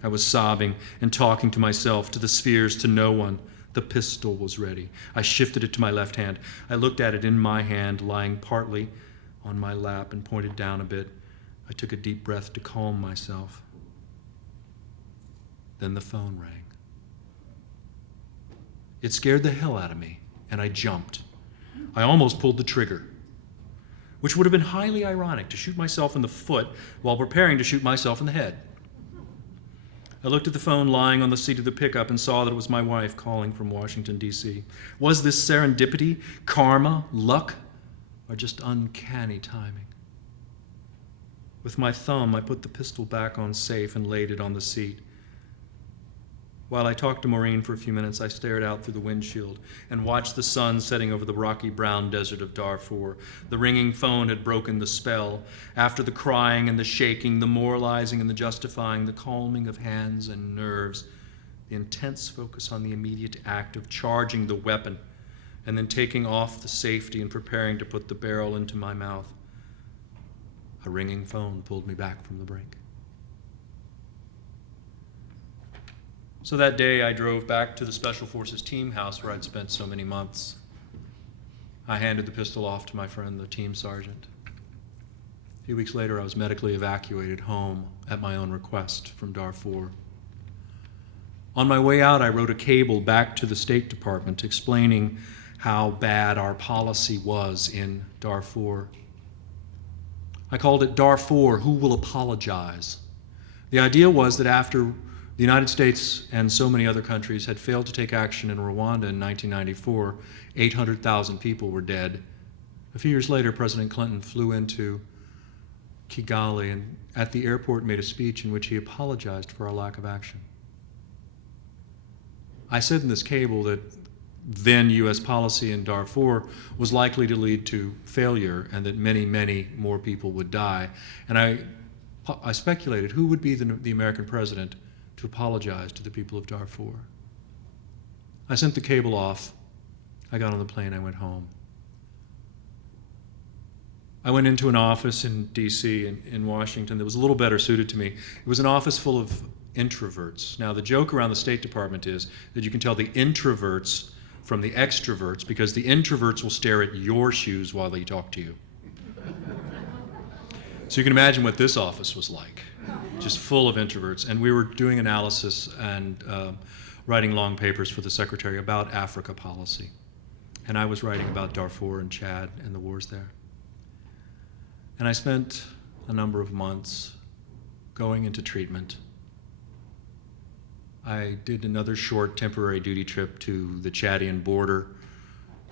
I was sobbing and talking to myself, to the spheres, to no one. The pistol was ready. I shifted it to my left hand. I looked at it in my hand, lying partly on my lap, and pointed down a bit. I took a deep breath to calm myself. Then the phone rang. It scared the hell out of me, and I jumped. I almost pulled the trigger, which would have been highly ironic, to shoot myself in the foot while preparing to shoot myself in the head. I looked at the phone lying on the seat of the pickup and saw that it was my wife calling from Washington, D.C. Was this serendipity, karma, luck, or just uncanny timing? With my thumb, I put the pistol back on safe and laid it on the seat. While I talked to Maureen for a few minutes, I stared out through the windshield and watched the sun setting over the rocky brown desert of Darfur. The ringing phone had broken the spell. After the crying and the shaking, the moralizing and the justifying, the calming of hands and nerves, the intense focus on the immediate act of charging the weapon and then taking off the safety and preparing to put the barrel into my mouth. A ringing phone pulled me back from the brink. So that day, I drove back to the Special Forces team house where I'd spent so many months. I handed the pistol off to my friend, the team sergeant. A few weeks later, I was medically evacuated home at my own request from Darfur. On my way out, I wrote a cable back to the State Department explaining how bad our policy was in Darfur. I called it Darfur, Who Will Apologize? The idea was that after the United States and so many other countries had failed to take action in Rwanda in 1994, 800,000 people were dead. A few years later, President Clinton flew into Kigali and at the airport made a speech in which he apologized for our lack of action. I said in this cable that then U.S. policy in Darfur was likely to lead to failure and that many, many more people would die. And I speculated who would be the American president to apologize to the people of Darfur. I sent the cable off. I got on the plane. I went home. I went into an office in D.C. in Washington that was a little better suited to me. It was an office full of introverts. Now, the joke around the State Department is that you can tell the introverts from the extroverts because the introverts will stare at your shoes while they talk to you. So you can imagine what this office was like. Just full of introverts. And we were doing analysis and writing long papers for the secretary about Africa policy. And I was writing about Darfur and Chad and the wars there. And I spent a number of months going into treatment. I did another short temporary duty trip to the Chadian border.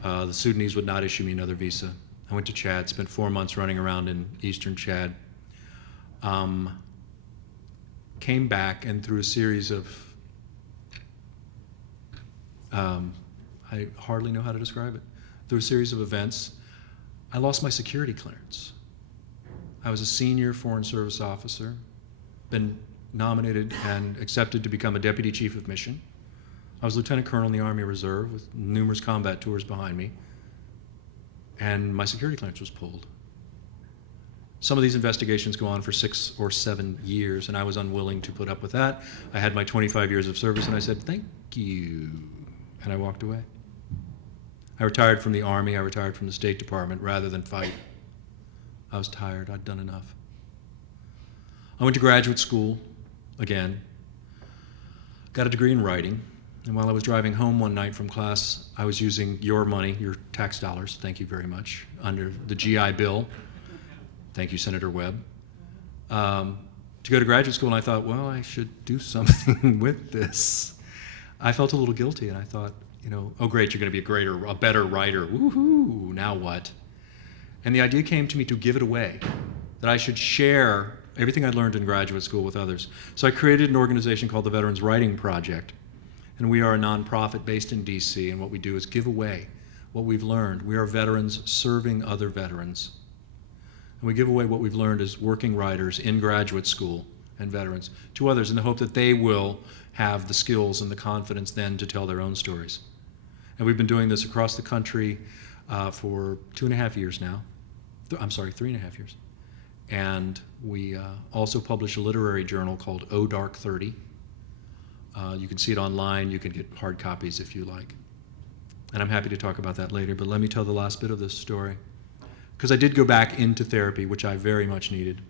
The Sudanese would not issue me another visa. I went to Chad, spent 4 months running around in eastern Chad. Came back, and through a series of, I hardly know how to describe it, through a series of events, I lost my security clearance. I was a senior Foreign Service officer, been nominated and accepted to become a deputy chief of mission. I was lieutenant colonel in the Army Reserve with numerous combat tours behind me. and my security clearance was pulled. Some of these investigations go on for 6 or 7 years, and I was unwilling to put up with that. I had my 25 years of service, and I said, thank you, and I walked away. I retired from the Army, I retired from the State Department rather than fight. I was tired, I'd done enough. I went to graduate school again, got a degree in writing, and while I was driving home one night from class, I was using your money, your tax dollars, thank you very much, under the GI Bill. Thank you, Senator Webb. To go to graduate school, and I thought, well, I should do something with this. I felt a little guilty, and I thought, oh great, you're going to be a better writer. Woohoo! Now what? And the idea came to me to give it away, that I should share everything I'd learned in graduate school with others. So I created an organization called the Veterans Writing Project, and we are a nonprofit based in DC, and what we do is give away what we've learned. We are veterans serving other veterans. And we give away what we've learned as working writers in graduate school and veterans to others in the hope that they will have the skills and the confidence then to tell their own stories. And we've been doing this across the country for 2.5 years now. I'm sorry, 3.5 years. And we also publish a literary journal called Oh Dark 30. You can see it online. You can get hard copies if you like. And I'm happy to talk about that later, but let me tell the last bit of this story. Because I did go back into therapy, which I very much needed.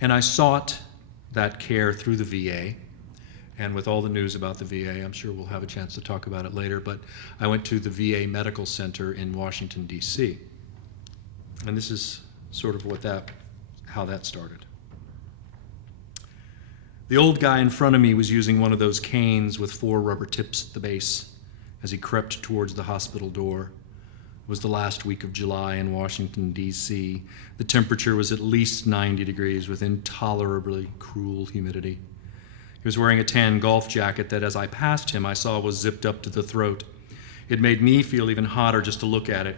And I sought that care through the VA. And with all the news about the VA, I'm sure we'll have a chance to talk about it later, but I went to the VA Medical Center in Washington, D.C. And this is sort of how that started. The old guy in front of me was using one of those canes with 4 rubber tips at the base as he crept towards the hospital door. It was the last week of July in Washington, D.C. The temperature was at least 90 degrees with intolerably cruel humidity. He was wearing a tan golf jacket that, as I passed him, I saw was zipped up to the throat. It made me feel even hotter just to look at it.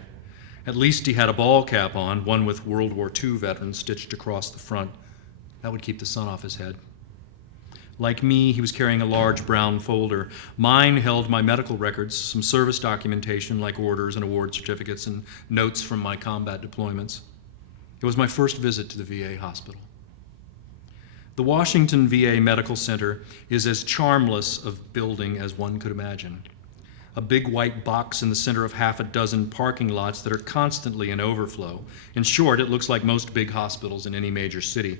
At least he had a ball cap on, one with World War II veterans stitched across the front. That would keep the sun off his head. Like me, he was carrying a large brown folder. Mine held my medical records, some service documentation like orders and award certificates and notes from my combat deployments. It was my first visit to the VA hospital. The Washington VA Medical Center is as charmless of building as one could imagine. A big white box in the center of half a dozen parking lots that are constantly in overflow. In short, it looks like most big hospitals in any major city.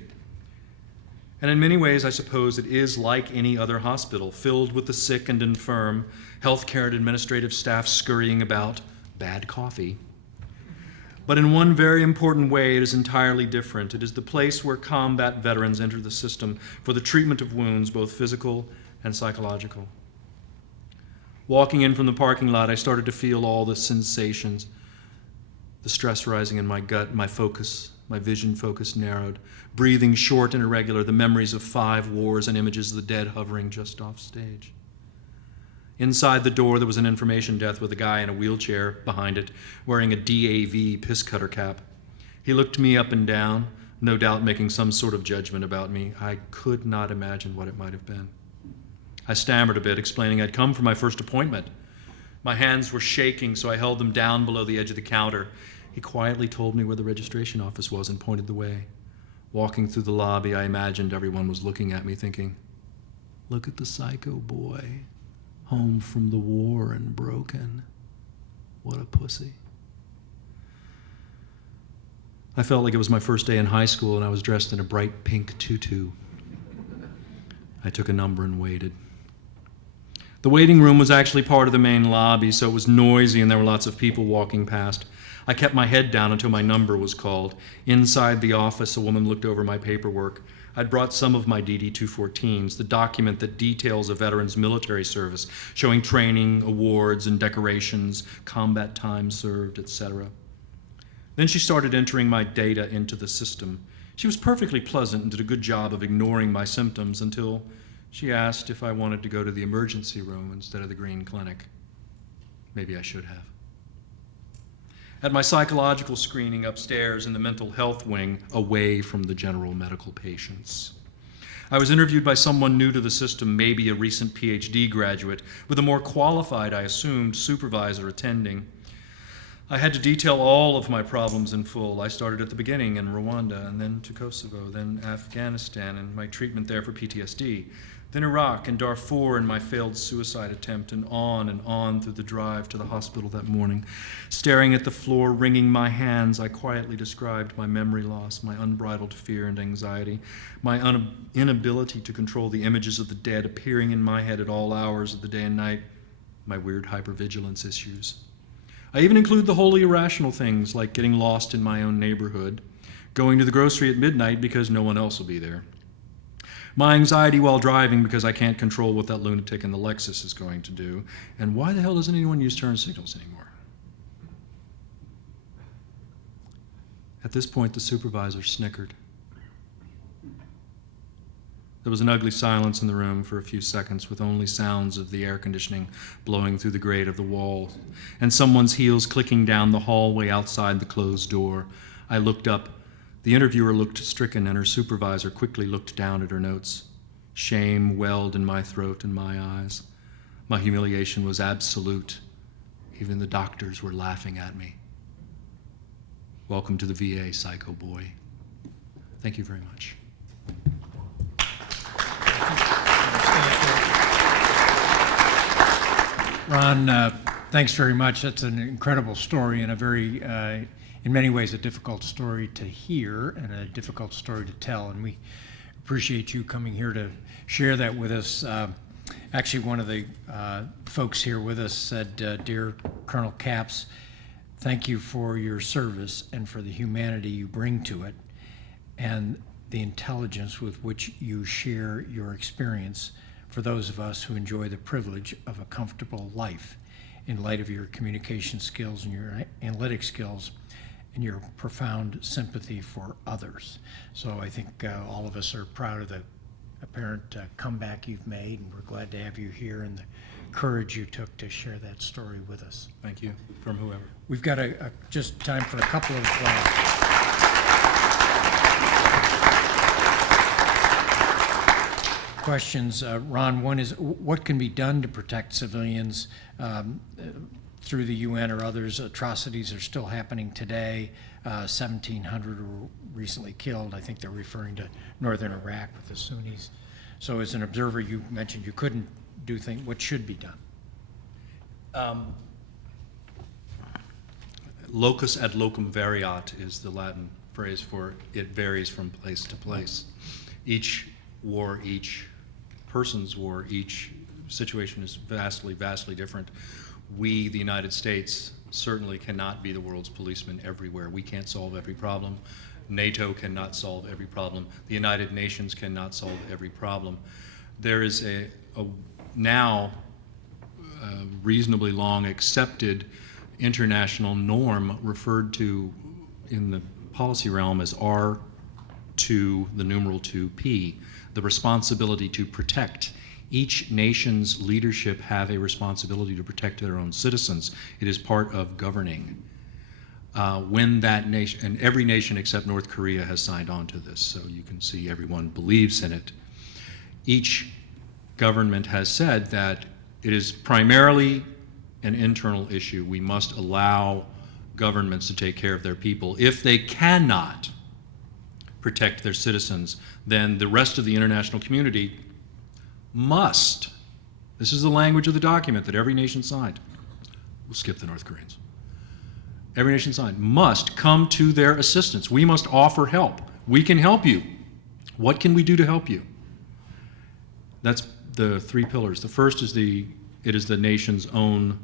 And in many ways, I suppose it is like any other hospital, filled with the sick and infirm, healthcare and administrative staff scurrying about, bad coffee. But in one very important way, it is entirely different. It is the place where combat veterans enter the system for the treatment of wounds, both physical and psychological. Walking in from the parking lot, I started to feel all the sensations, the stress rising in my gut, my vision focus narrowed, breathing short and irregular, the memories of 5 wars and images of the dead hovering just off stage. Inside the door, there was an information desk with a guy in a wheelchair behind it, wearing a DAV piss cutter cap. He looked me up and down, no doubt making some sort of judgment about me. I could not imagine what it might have been. I stammered a bit, explaining I'd come for my first appointment. My hands were shaking, so I held them down below the edge of the counter. He quietly told me where the registration office was and pointed the way. Walking through the lobby, I imagined everyone was looking at me thinking, look at the psycho boy, home from the war and broken. What a pussy. I felt like it was my first day in high school and I was dressed in a bright pink tutu. I took a number and waited. The waiting room was actually part of the main lobby, so it was noisy and there were lots of people walking past. I kept my head down until my number was called. Inside the office, a woman looked over my paperwork. I'd brought some of my DD-214s, the document that details a veteran's military service, showing training, awards, and decorations, combat time served, etc. Then she started entering my data into the system. She was perfectly pleasant and did a good job of ignoring my symptoms until she asked if I wanted to go to the emergency room instead of the green clinic. Maybe I should have. At my psychological screening upstairs in the mental health wing, away from the general medical patients, I was interviewed by someone new to the system, maybe a recent PhD graduate, with a more qualified, I assumed, supervisor attending. I had to detail all of my problems in full. I started at the beginning in Rwanda, and then to Kosovo, then Afghanistan, and my treatment there for PTSD, then Iraq and Darfur and my failed suicide attempt, and on through the drive to the hospital that morning. Staring at the floor, wringing my hands, I quietly described my memory loss, my unbridled fear and anxiety, my inability to control the images of the dead appearing in my head at all hours of the day and night, my weird hypervigilance issues. I even include the wholly irrational things like getting lost in my own neighborhood, going to the grocery at midnight because no one else will be there, my anxiety while driving because I can't control what that lunatic in the Lexus is going to do, and why the hell doesn't anyone use turn signals anymore? At this point, the supervisor snickered. There was an ugly silence in the room for a few seconds, with only sounds of the air conditioning blowing through the grate of the wall and someone's heels clicking down the hallway outside the closed door. I looked up. The interviewer looked stricken, and her supervisor quickly looked down at her notes. Shame welled in my throat and my eyes. My humiliation was absolute. Even the doctors were laughing at me. Welcome to the VA, psycho boy. Thank you very much. Ron, thanks very much. That's an incredible story and a very, in many ways, a difficult story to hear and a difficult story to tell. And we appreciate you coming here to share that with us. Actually, one of the folks here with us said, "Dear Colonel Capps, thank you for your service and for the humanity you bring to it and the intelligence with which you share your experience for those of us who enjoy the privilege of a comfortable life in light of your communication skills and your analytic skills and your profound sympathy for others." So I think all of us are proud of the apparent comeback you've made, and we're glad to have you here and the courage you took to share that story with us. Thank you, from whoever. We've got just time for a couple of questions. Ron, one is, what can be done to protect civilians through the UN or others? Atrocities are still happening today. 1,700 were recently killed. I think they're referring to northern Iraq with the Sunnis. So as an observer, you mentioned you couldn't do things. What should be done? Locus ad locum variat is the Latin phrase for it varies from place to place. Each war, each person's war, each situation is vastly, vastly different. We, the United States, certainly cannot be the world's policeman everywhere. We can't solve every problem. NATO cannot solve every problem. The United Nations cannot solve every problem. There is a now reasonably long accepted international norm referred to in the policy realm as R2, the numeral 2P, the responsibility to protect. Each nation's leadership have a responsibility to protect their own citizens. It is part of governing. When that nation, and every nation except North Korea has signed on to this, so you can see everyone believes in it. Each government has said that it is primarily an internal issue. We must allow governments to take care of their people. If they cannot protect their citizens, then the rest of the international community must, this is the language of the document that every nation signed. We'll skip the North Koreans. Every nation signed, must come to their assistance. We must offer help. We can help you. What can we do to help you? That's the three pillars. The first is it is the nation's own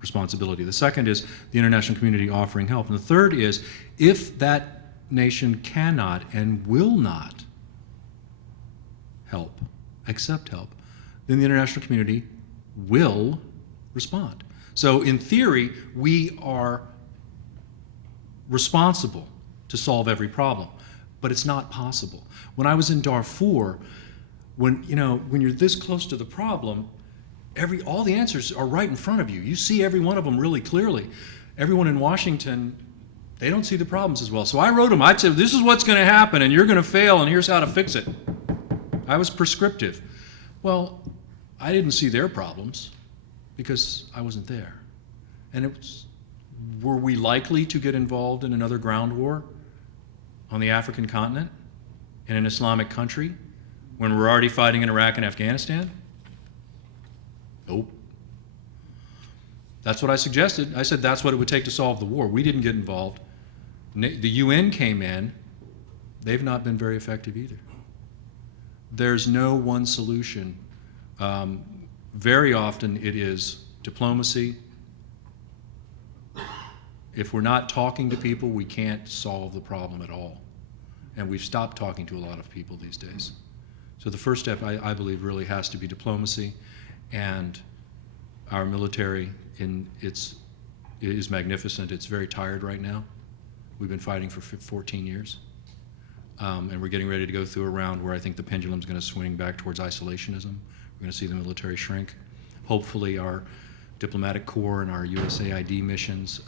responsibility. The second is the international community offering help. And the third is, if that nation cannot and will not help, accept help, then the international community will respond. So in theory, we are responsible to solve every problem, but it's not possible. When I was in Darfur, when you're this close to the problem, all the answers are right in front of you. You see every one of them really clearly. Everyone in Washington, they don't see the problems as well. So I wrote them. I'd say, this is what's going to happen, and you're going to fail, and here's how to fix it. I was prescriptive. Well, I didn't see their problems because I wasn't there. And it was Were we likely to get involved in another ground war on the African continent, in an Islamic country, when we're already fighting in Iraq and Afghanistan? Nope. That's what I suggested. I said that's what it would take to solve the war. We didn't get involved. The UN came in. They've not been very effective either. There's no one solution. Very often it is diplomacy. If we're not talking to people, we can't solve the problem at all. And we've stopped talking to a lot of people these days. So the first step, I believe, really has to be diplomacy, and our military is magnificent. It's very tired right now. We've been fighting for 14 years. And we're getting ready to go through a round where I think the pendulum's going to swing back towards isolationism. We're going to see the military shrink. Hopefully our diplomatic corps and our USAID missions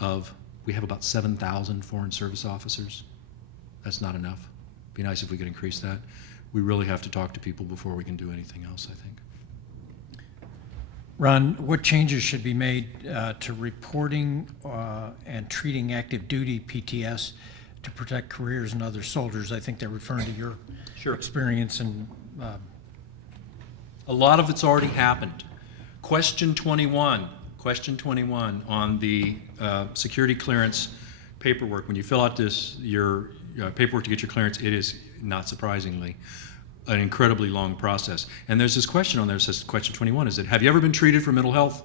we have about 7,000 foreign service officers. That's not enough. Be nice if we could increase that. We really have to talk to people before we can do anything else, I think. Ron, what changes should be made to reporting and treating active duty PTS to protect careers and other soldiers? I think they're referring to your experience and a lot of it's already happened. Question 21 on the security clearance paperwork. When you fill out your paperwork to get your clearance, it is, not surprisingly, an incredibly long process. And there's this question on there that says, question 21, is it, have you ever been treated for mental health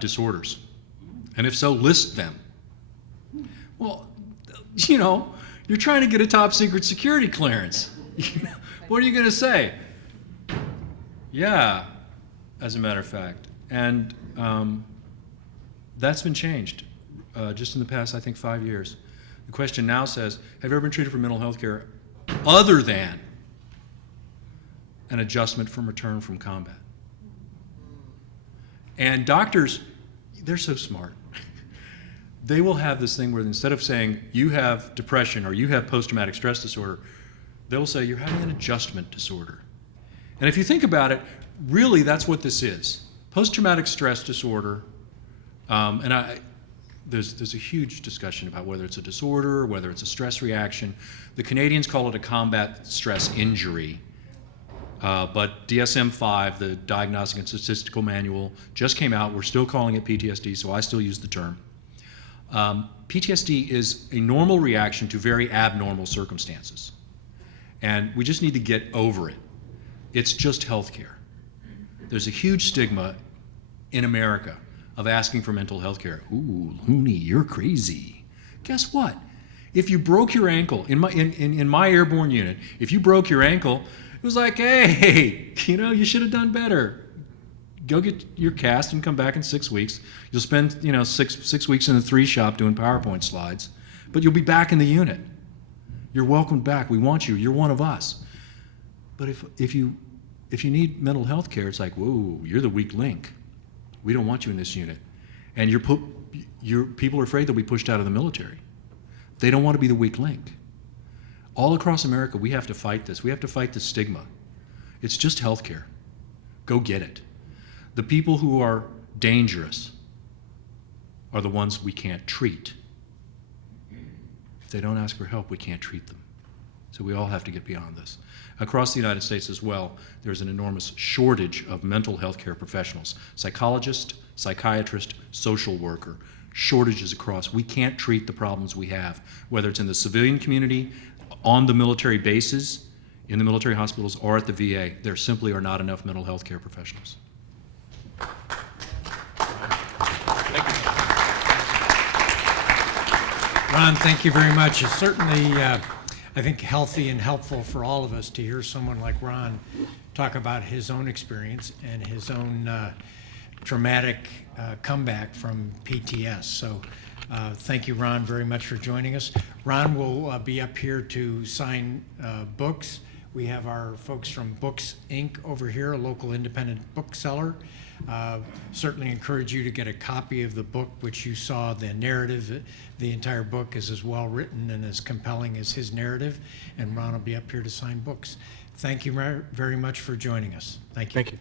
disorders? And if so, list them. Well, you know, you're trying to get a top secret security clearance. What are you going to say? Yeah, as a matter of fact. And that's been changed just in the past, I think, 5 years. The question now says, have you ever been treated for mental health care other than an adjustment from return from combat? And doctors, they're so smart. They will have this thing where instead of saying you have depression or you have post-traumatic stress disorder, they'll say you're having an adjustment disorder. And if you think about it, really that's what this is. Post-traumatic stress disorder, there's a huge discussion about whether it's a disorder or whether it's a stress reaction. The Canadians call it a combat stress injury. But DSM-5, the Diagnostic and Statistical Manual, just came out. We're still calling it PTSD, so I still use the term. PTSD is a normal reaction to very abnormal circumstances. And we just need to get over it. It's just healthcare. There's a huge stigma in America of asking for mental health care. Ooh, loony, you're crazy. Guess what? If you broke your ankle, in my airborne unit, if you broke your ankle, it was like, hey, you know, you should have done better. Go get your cast and come back in 6 weeks. You'll spend, you know, six weeks in the 3 shop doing PowerPoint slides, but you'll be back in the unit. You're welcome back. We want you. You're one of us. But if you need mental health care, it's like, whoa, you're the weak link. We don't want you in this unit. And people are afraid they'll be pushed out of the military. They don't want to be the weak link. All across America, we have to fight this. We have to fight the stigma. It's just healthcare. Go get it. The people who are dangerous are the ones we can't treat. If they don't ask for help, we can't treat them. So we all have to get beyond this. Across the United States as well, there's an enormous shortage of mental health care professionals. Psychologist, psychiatrist, social worker. Shortages across. We can't treat the problems we have, whether it's in the civilian community, on the military bases, in the military hospitals, or at the VA. There simply are not enough mental health care professionals. Ron, thank you very much. It's certainly, I think, healthy and helpful for all of us to hear someone like Ron talk about his own experience and his own traumatic comeback from PTS. So thank you, Ron, very much for joining us. Ron will be up here to sign books. We have our folks from Books, Inc. over here, a local independent bookseller. Certainly encourage you to get a copy of the book, which you saw the narrative. The entire book is as well written and as compelling as his narrative, and Ron will be up here to sign books. Thank you very much for joining us. Thank you. Thank you.